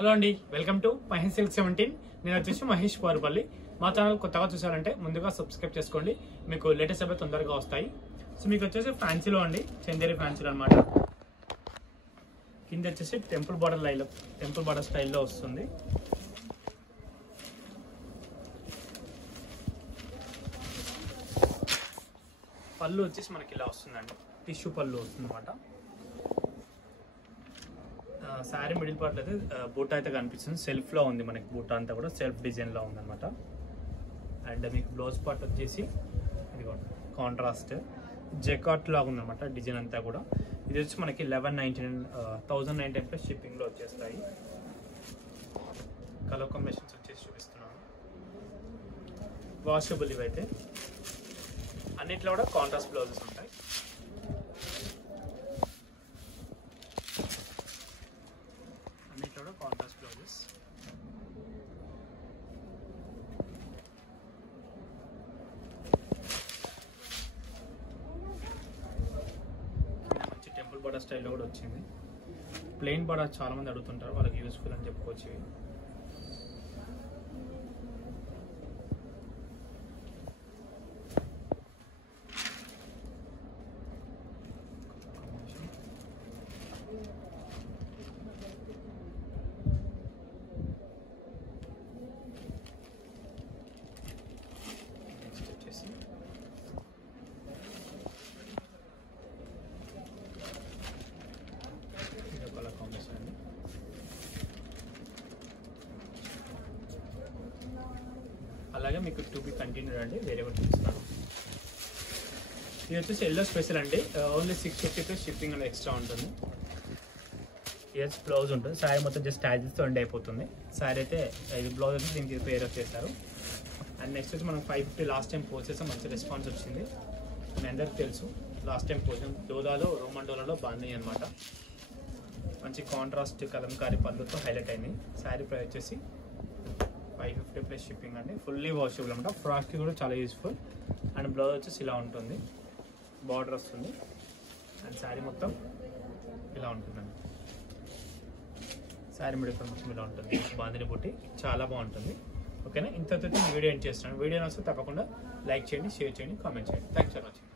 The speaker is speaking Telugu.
హలో అండి, వెల్కమ్ టు మహేష్ సిల్క్ 17. నేను వచ్చేసి మహేష్ పారుపల్లి. మా ఛానల్ కొత్తగా చూసారంటే ముందుగా సబ్స్క్రైబ్ చేసుకోండి, మీకు లేటెస్ట్ అప్డేట్ తొందరగా వస్తాయి. సో మీకు వచ్చేసి ఫ్యాన్సీలో అండి, చందేరి ఫ్యాన్సీలో అనమాట. కింద వచ్చేసి టెంపుల్ బార్డర్ స్టైల్లో వస్తుంది. పళ్ళు వచ్చేసి మనకి ఇలా వస్తుందండి, టిష్యూ పళ్ళు వస్తుంది అనమాట. శారీ మిడిల్ పార్ట్ అయితే బూటా అయితే కనిపిస్తుంది, సెల్ఫ్లో ఉంది. మనకి బూటా అంతా కూడా సెల్ఫ్ డిజైన్లో ఉందన్నమాట. అండ్ మీకు బ్లౌజ్ పార్ట్ వచ్చేసి ఇదిగోండి, కాంట్రాస్ట్ జెకాట్ లాగా ఉందన్నమాట డిజైన్ అంతా కూడా. ఇది వచ్చి మనకి 1199 ప్లస్ షిప్పింగ్లో వచ్చేస్తాయి. కలర్ కాంబినేషన్స్ వచ్చేసి చూపిస్తున్నాను. వాషబుల్ ఇవైతే అన్నిట్లో కూడా కాంట్రాస్ట్ బ్లౌజెస్ ఉంటాయి. కాంట్రాస్ట్ బ్లౌజెస్ మంచి టెంపుల్ బార్డర్ స్టైల్లో కూడా వచ్చింది. ప్లెయిన్ బార్డర్ చాలా మంది అడుగుతుంటారు, వాళ్ళకి యూస్ఫుల్ అని చెప్పుకోవచ్చు. అలాగే మీకు టు బి కంటిన్యూడ్ అండి, వేరే కూడా చూపిస్తాను. ఇది వచ్చేసి ఎల్లో స్పెషల్ అండి, ఓన్లీ 650 ప్లస్ షిప్పింగ్ అనేది ఎక్స్ట్రా ఉంటుంది. ఇయర్స్ బ్లౌజ్ ఉంటుంది, శారీ మొత్తం జస్ట్ ట్యాజెస్తో ఎండ్ అయిపోతుంది. శారీ అయితే ఇది బ్లౌజ్ వచ్చి దీనికి పేర్ వచ్చేసారు. అండ్ నెక్స్ట్ వచ్చి మనం 550 లాస్ట్ టైం పోస్ట్ చేసాం, మంచి రెస్పాన్స్ వచ్చింది. మీ అందరికి తెలుసు, లాస్ట్ టైం పోసాం డోలాలో, రోమన్ డోలాలో బాగున్నాయి అనమాట. మంచి కాంట్రాస్ట్ కలంకారీ పళ్ళుతో హైలైట్ అయింది. శారీ ప్రైస్ వచ్చేసి 550 ప్లస్ షిప్పింగ్ అండి, ఫుల్లీ వాషబుల్ అనమాట. ఫ్రాక్కి కూడా చాలా యూస్ఫుల్. అండ్ బ్లౌజ్ వచ్చేసి ఇలా ఉంటుంది, బార్డర్ వస్తుంది. అండ్ శారీ మొత్తం ఇలా ఉంటుందండి. శారీ మిడిల్ మొత్తం ఇలా ఉంటుంది, బాందిని బుట్టి చాలా బాగుంటుంది. ఓకేనా, ఇంతతో వీడియో ఎండ్ చేస్తున్నాను. వీడియో నచ్చితే తప్పకుండా లైక్ చేయండి, షేర్ చేయండి, కామెంట్ చేయండి. Thanks for watching.